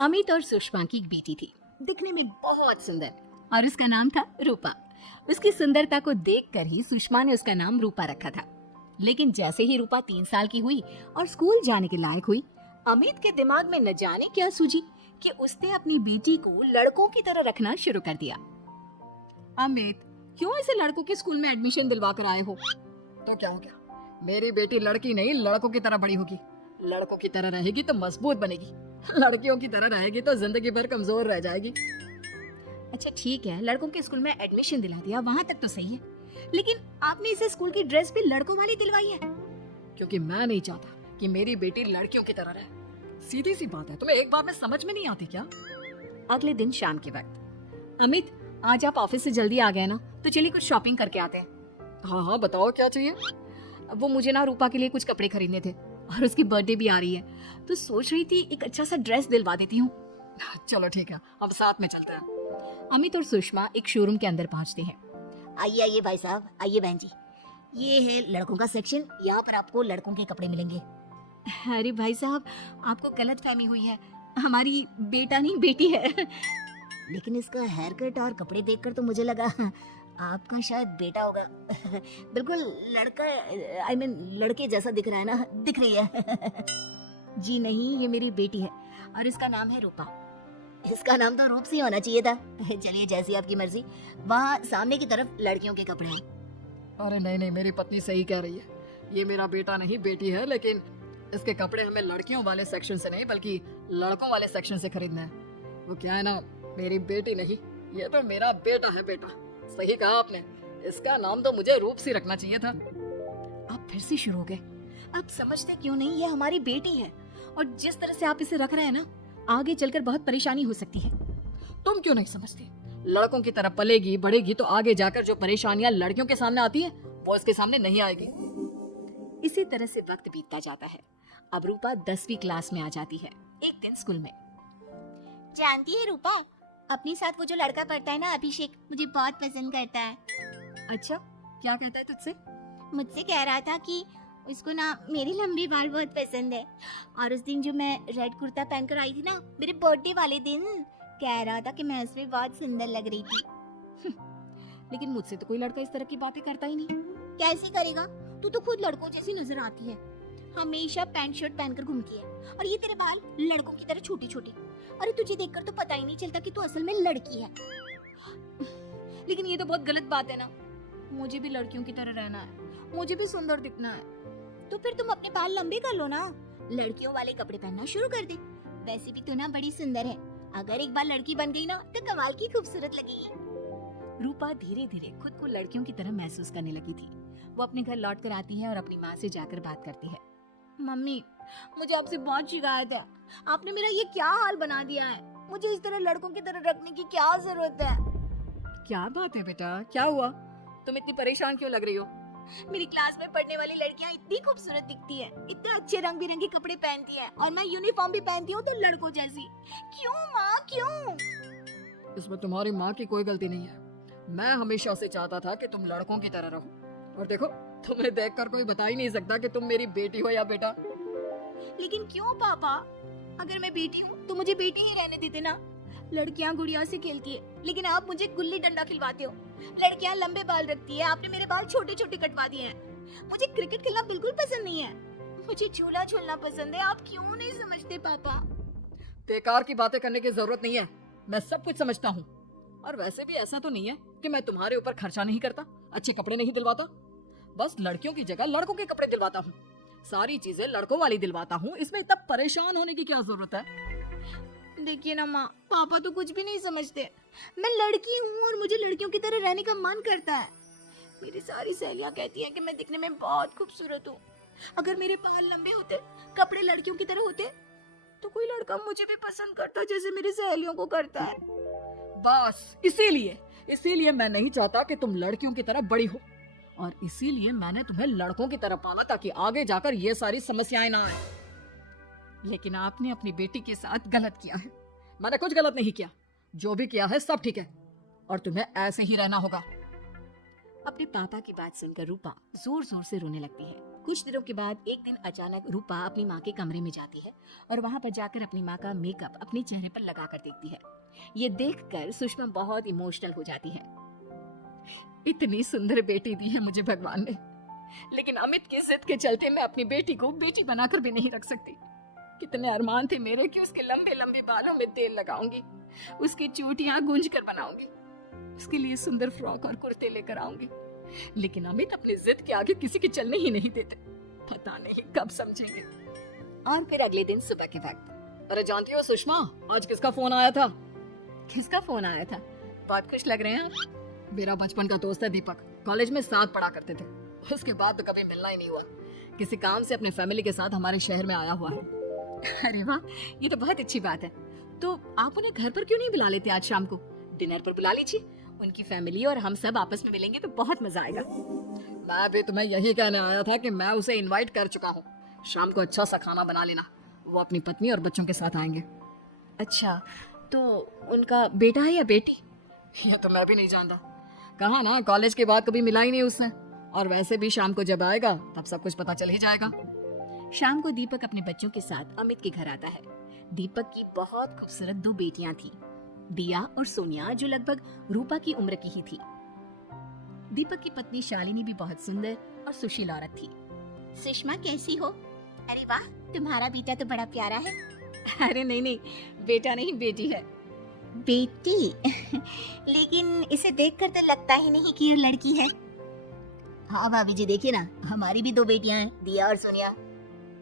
अमित और सुषमा की एक बेटी थी, दिखने में बहुत सुंदर, और उसका नाम था रूपा। उसकी सुंदरता को देखकर ही सुषमा ने उसका नाम रूपा रखा था। लेकिन जैसे ही रूपा 3 साल की हुई और स्कूल जाने के लायक हुई, अमित के दिमाग में न जाने क्या सूझी कि उसने अपनी बेटी को लड़कों की तरह रखना शुरू कर दिया। अमित, क्यों ऐसे लड़कों के स्कूल में एडमिशन दिलवा कर आए हो? तो क्या हो गया, मेरी बेटी लड़की नहीं लड़कों की तरह बड़ी होगी। लड़कों की तरह रहेगी तो मजबूत बनेगी, लड़कियों की तरह रहेगी तो जिंदगी भर कमजोर रह जाएगी। अच्छा ठीक है, लड़कों के स्कूल में एडमिशन दिला दिया, वहाँ तक तो सही है, लेकिन आपने इसे स्कूल की ड्रेस भी लड़कों वाली दिलवाई है। क्योंकि मैं नहीं चाहता कि मेरी बेटी लड़कियों की तरह रहे। सीधी सी बात है, तुम्हें एक बार में समझ में नहीं आती क्या? अगले दिन शाम के वक्त, अमित आज आप ऑफिस से जल्दी आ गए ना, तो चलिए कुछ शॉपिंग करके आते हैं। हाँ हाँ बताओ क्या चाहिए। वो मुझे ना रूपा के लिए कुछ कपड़े खरीदने थे, और उसकी बर्थडे भी आ रही है, तो सोच रही थी एक अच्छा सा ड्रेस दिलवा देती हूँ। चलो ठीक है, अब साथ में चलते हैं। अमित और सुषमा एक शोरूम के अंदर पहुँचते हैं। आइए आइए भाई साहब, आइए बहन जी, ये है लड़कों का सेक्शन, यहाँ पर आपको लड़कों के कपड़े मिलेंगे। अरे भाई साहब, आपको गलत फहमी हुई है, हमारी बेटा नहीं बेटी है। लेकिन इसका हेयर कट और कपड़े देखकर तो मुझे लगा आपका शायद बेटा होगा। बिल्कुल लड़का, आई मीन लड़के जैसा दिख रहा है ना, दिख रही है। जी नहीं, ये मेरी बेटी है और इसका नाम है रूपा। इसका नाम तो रूप सी होना चाहिए था। चलिए जैसी आपकी मर्जी, वहाँ सामने की तरफ लड़कियों के कपड़े हैं। अरे नहीं नहीं, मेरी पत्नी सही कह रही है, ये मेरा बेटा नहीं बेटी है, लेकिन इसके कपड़े हमें लड़कियों वाले सेक्शन से नहीं बल्कि लड़कों वाले सेक्शन से खरीदना है। वो क्या है ना, मेरी बेटी नहीं, ये तो मेरा बेटा है। बेटा सही कहा आपने, इसका नाम तो मुझे रूप सी रखना चाहिए था। आप फिर से शुरू हो गए। आप समझते क्यों नहीं, ये हमारी बेटी है, और जिस तरह से आप इसे रख रहे हैं ना, आगे चलकर बहुत परेशानी हो सकती है। तुम क्यों नहीं समझते? लड़कों की तरह पलेगी बढ़ेगी तो आगे जाकर जो परेशानियां लड़कियों के सामने आती है वो इसके सामने नहीं आएगी। इसी तरह से वक्त बीतता जाता है। अब रूपा 10वीं क्लास में आ जाती है। एक दिन स्कूल में, जानती है रूपा, अपने साथ वो जो लड़का पढ़ता है ना, अभिषेक, मुझे बहुत पसंद करता है। अच्छा क्या कहता है तुझसे? मुझसे कह रहा था कि उसको ना मेरी लंबी बाल बहुत पसंद है, और उस दिन जो मैं रेड कुर्ता पहनकर आई थी ना, मेरे बर्थडे वाले दिन, कह रहा था कि मैं उसमें बहुत सुंदर लग रही थी। लेकिन मुझसे तो कोई लड़का इस तरह की बातें करता ही नहीं। कैसे करेगा, तू तो खुद लड़कों जैसी नजर आती है, हमेशा पैंट शर्ट पहनकर घूमती है, और ये तेरे बाल लड़कों की तरह छोटे छोटे। अरे तुझे देखकर तो पता ही नहीं चलता कि तू असल में लड़की है। लेकिन ये तो बहुत गलत बात है ना, मुझे भी लड़कियों की तरह रहना है, मुझे भी सुंदर दिखना है। तो फिर तुम अपने बाल लंबे कर लो ना, लड़कियों वाले कपड़े पहनना शुरू कर दे। वैसे भी तू ना बड़ी सुंदर है, अगर एक बार लड़की बन गई ना तो कमाल की खूबसूरत लगेगी। रूपा धीरे धीरे खुद को लड़कियों की तरह महसूस करने लगी थी। वो अपने घर लौट कर आती है और अपनी माँ से जाकर बात करती है। मम्मी, मुझे आपसे बहुत शिकायत है, आपने मेरा ये क्या हाल बना दिया है, मुझे इस तरह लड़कों की तरह रखने की क्या जरूरत है। क्या बात है बेटा, क्या हुआ? तुम इतनी परेशान क्यों लग रही हो? मेरी क्लास में पढ़ने वाली लड़कियां इतनी खूबसूरत दिखती है, इतने अच्छे रंग बिरंगे कपड़े पहनती है, और मैं यूनिफॉर्म भी पहनती हूँ तो लड़कों जैसी। क्यों माँ, क्यों? इसमें तुम्हारी माँ की कोई गलती नहीं है। मैं हमेशा से चाहता था कि तुम लड़कों की तरह रहो, और देखो तुम्हें देखकर कोई बता ही नहीं सकता कि तुम मेरी बेटी हो या बेटा। लेकिन क्यों पापा, अगर मैं बेटी हूँ तो मुझे बेटी ही रहने देते ना। लड़कियाँ गुड़िया से खेलती है, लेकिन आप मुझे गुल्ली डंडा खिलवाते हो। लड़कियाँ लंबे बाल रखती है, आपने मेरे बाल छोटे छोटे कटवा दिए हैं। मुझे क्रिकेट खेलना बिल्कुल पसंद नहीं है, मुझे झूला झूलना पसंद है। आप क्यों नहीं समझते पापा? बेकार की बातें करने की जरूरत नहीं है, मैं सब कुछ समझता हूँ। और वैसे भी ऐसा तो नहीं है कि मैं तुम्हारे ऊपर खर्चा नहीं करता, अच्छे कपड़े नहीं दिलवाता, बस लड़कियों की जगह लड़कों के कपड़े दिलवाता हूँ, सारी चीजें लड़कों वाली दिलवाता हूँ। इसमें इतना परेशान होने की क्या जरूरत है? देखिए ना माँ, पापा तो कुछ भी नहीं समझते। मैं लड़की हूँ और मुझे लड़कियों की तरह रहने का मन करता है। मेरी सारी सहेलियाँ कहती हैं कि मैं दिखने में बहुत खूबसूरत हूँ। अगर मेरे बाल लंबे होते, कपड़े लड़कियों की तरह होते, तो कोई लड़का मुझे भी पसंद करता जैसे मेरी सहेलियों को करता है। बस इसीलिए मैं नहीं चाहता कि तुम लड़कियों की तरह बड़ी हो, और इसीलिए मैंने तुम्हें लड़कों की तरह पाला ताकि आगे जाकर ये सारी समस्याएं ना आए। लेकिन आपने अपनी बेटी के साथ गलत किया है। मैंने कुछ गलत नहीं किया, जो भी किया है सब ठीक है, और तुम्हें ऐसे ही रहना होगा। अपने पापा की बात सुनकर रूपा जोर जोर से रोने लगती है। कुछ दिनों के बाद एक दिन अचानक रूपा अपनी माँ के कमरे में जाती है और वहां पर जाकर अपनी माँ का मेकअप अपने चेहरे पर लगा कर देखती है। ये देखकर सुषमा बहुत इमोशनल हो जाती है। इतनी सुंदर बेटी दी है मुझे भगवान ने, लेकिन अमित की जिद के चलते मैं अपनी बेटी को बेटी बनाकर भी नहीं रख सकती। कितने अरमान थे मेरे कि उसके लंबे लंबे बालों में तेल लगाऊंगी, उसकी चोटियां गूंज कर बनाऊंगी, उसके लिए सुंदर फ्रॉक और कुर्ते लेकर आऊंगी। लेकिन अमित अपनी जिद के आगे किसी के चलने ही नहीं देते। पता नहीं कब समझेंगे। और फिर अगले दिन सुबह के वक्त, अरे जानती हो सुषमा, आज किसका फोन आया था? किसका फोन आया था? बहुत खुश लग रहे हैं आप। मेरा बचपन का दोस्त है दीपक, कॉलेज में साथ पढ़ा करते थे। उसके बाद तो कभी मिलना ही नहीं हुआ। किसी काम से अपने फैमिली के साथ हमारे शहर में आया हुआ है। अरे वाह, ये तो बहुत अच्छी बात है। तो आप उन्हें घर पर क्यों नहीं बुला लेते? आज शाम को डिनर पर बुला लीजिए। उनकी फैमिली और हम सब आपस में मिलेंगे तो बहुत मजा आएगा। मैं भी तुम्हें यही कहने आया था कि मैं उसे इनवाइट कर चुका हूँ। शाम को अच्छा सा खाना बना लेना, वो अपनी पत्नी और बच्चों के साथ आएंगे। अच्छा, तो उनका बेटा है या बेटी? ये तो मैं भी नहीं जानता। कहा ना, कॉलेज के बाद कभी मिला ही नहीं उसने। और वैसे भी शाम को जब आएगा तब सब कुछ पता चल ही जाएगा। शाम को दीपक अपने बच्चों के साथ अमित के घर आता है। दीपक की बहुत खूबसूरत 2 बेटियां थी, दिया और सोनिया, जो लगभग रूपा की उम्र की ही थी। दीपक की पत्नी शालिनी भी बहुत सुंदर और सुशील औरत थी। सुषमा कैसी हो? अरे वाह, तुम्हारा बेटा तो बड़ा प्यारा है। अरे नहीं, बेटा नहीं, बेटी है। बेटी? लेकिन इसे देखकर तो लगता ही नहीं कि ये लड़की है। हाँ भाभी जी, देखिए ना, हमारी भी 2 बेटियां हैं, दिया और सोनिया।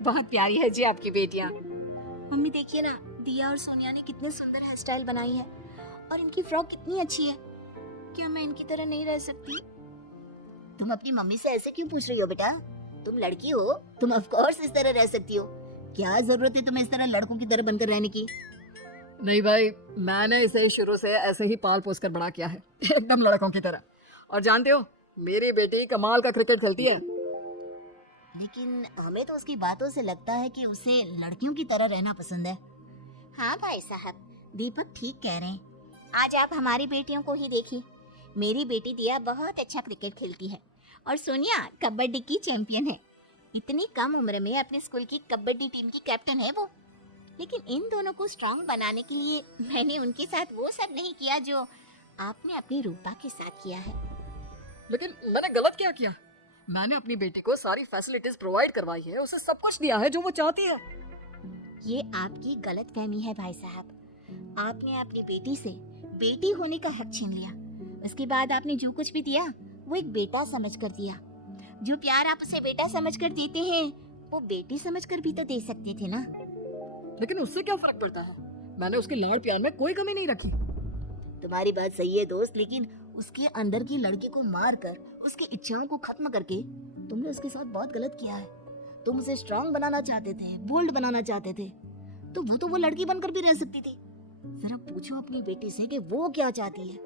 बहुत प्यारी है जी आपकी बेटियां। मम्मी देखिए ना, दिया और सोनिया ने कितने सुंदर हेयर स्टाइल बनाई है और इनकी फ्रॉक कितनी अच्छी है। क्या मैं इनकी तरह नहीं रह सकती? तुम अपनी मम्मी से ऐसे क्यों पूछ रही हो बेटा? तुम लड़की हो, तुम ऑफ कोर्स इस तरह रह सकती हो। क्या जरूरत है तुम्हें इस तरह लड़कों की तरह बनकर रहने की? नहीं भाई, मैंने इसे शुरू से ऐसे ही पाल पोस कर बड़ा किया है, एकदम लड़कों की तरह। और जानते हो, मेरी बेटी कमाल का क्रिकेट खेलती है। लेकिन हमें तो उसकी बातों से लगता है कि उसे लड़कियों की तरह रहना पसंद है। हाँ भाई साहब, दीपक ठीक कह रहे हैं। आज आप हमारी बेटियों को ही देखिए। मेरी बेटी दिया बहुत अच्छा क्रिकेट खेलती है और सोनिया कबड्डी की चैंपियन है। इतनी कम उम्र में अपने स्कूल की कबड्डी टीम की कैप्टन है वो। लेकिन इन दोनों को स्ट्रांग बनाने के लिए मैंने उनके साथ वो सब नहीं किया जो आपने अपनी रूपा के साथ किया है। लेकिन मैंने गलत क्या किया? मैंने अपनी बेटी को सारी फैसिलिटीज प्रोवाइड करवाई है, उसे सब कुछ दिया है जो वो चाहती है। ये आपकी गलतफहमी है भाई साहब। आपने अपनी बेटी से बेटी होने का हक छीन लिया। उसके बाद आपने जो कुछ भी दिया वो एक बेटा समझकर दिया। जो प्यार आप उसे बेटा समझकर देते हैं वो बेटी समझकर भी तो दे सकते थे ना। लेकिन उससे क्या फर्क पड़ता है? मैंने उसके लाड़ प्यार में कोई कमी नहीं रखी। तुम्हारी बात सही है दोस्त, लेकिन उसके अंदर की लड़की को मारकर उसकी इच्छाओं को खत्म करके तुमने उसके साथ बहुत गलत किया है। तुम उसे स्ट्रांग बनाना चाहते थे, बोल्ड बनाना चाहते थे, तो वो लड़की बनकर भी रह सकती थी। जरा पूछो अपनी बेटी से कि वो क्या चाहती है।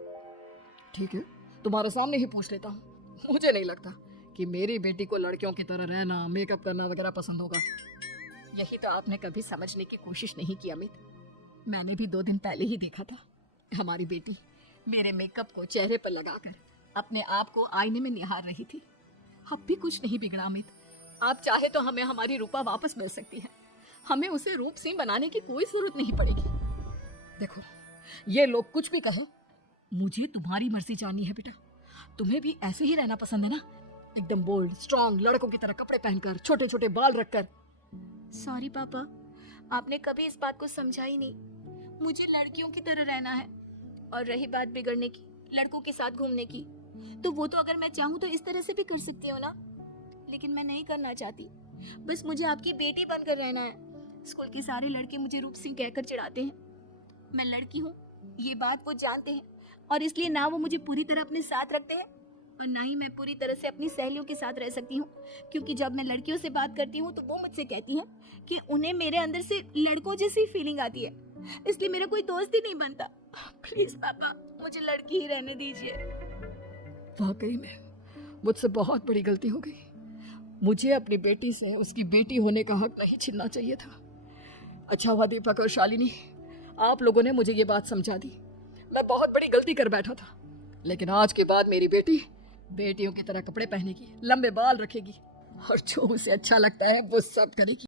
ठीक है, तुम्हारे सामने ही पूछ लेता हूँ। मुझे नहीं लगता कि मेरी बेटी को लड़कियों की तरह रहना, मेकअप करना वगैरह पसंद होगा। यही तो आपने कभी समझने की कोशिश नहीं की अमित। मैंने भी 2 दिन पहले ही देखा था, हमारी बेटी मेरे मेकअप को चेहरे पर लगाकर अपने आप को आईने में निहार रही थी। अब भी कुछ नहीं बिगड़ा अमित। आप चाहे तो हमें हमारी रूपा वापस मिल सकती है। हमें उसे रूप सिंह बनाने की कोई जरूरत नहीं पड़ेगी। देखो, ये लोग कुछ भी कहें, मुझे तुम्हारी मर्जी जाननी है बेटा। तुम्हें भी ऐसे ही रहना पसंद है ना? एकदम बोल्ड, स्ट्रांग, लड़कों की तरह कपड़े पहनकर, छोटे छोटे बाल रखकर। सॉरी पापा, आपने कभी इस बात को समझा ही नहीं। मुझे लड़कियों की तरह रहना है। और रही बात बिगड़ने की, लड़कों के साथ घूमने की, तो वो तो अगर मैं चाहूँ तो इस तरह से भी कर सकती हूँ ना। लेकिन मैं नहीं करना चाहती। बस मुझे आपकी बेटी बनकर रहना है। स्कूल के सारे लड़के मुझे रूप सिंह कहकर चिढ़ाते हैं। मैं लड़की हूँ, ये बात वो जानते हैं, और इसलिए ना वो मुझे पूरी तरह अपने साथ रखते हैं और ना ही मैं पूरी तरह से अपनी सहेलियों के साथ रह सकती हूँ। क्योंकि जब मैं लड़कियों से बात करती हूँ तो वो मुझसे कहती हैं कि उन्हें मेरे अंदर से लड़कों जैसी फीलिंग आती है, इसलिए मेरा कोई दोस्त ही नहीं बनता। प्लीज पापा, मुझे लड़की ही रहने दीजिए। वाकई में मुझसे बहुत बड़ी गलती हो गई। मुझे अपनी बेटी से उसकी बेटी होने का हक नहीं छीनना चाहिए था। अच्छा हुआ दीपक और शालिनी, आप लोगों ने मुझे ये बात समझा दी। मैं बहुत बड़ी गलती कर बैठा था। लेकिन आज के बाद मेरी बेटी बेटियों की तरह कपड़े पहनेगी, लंबे बाल रखेगी, और जो उसे अच्छा लगता है वो सब करेगी।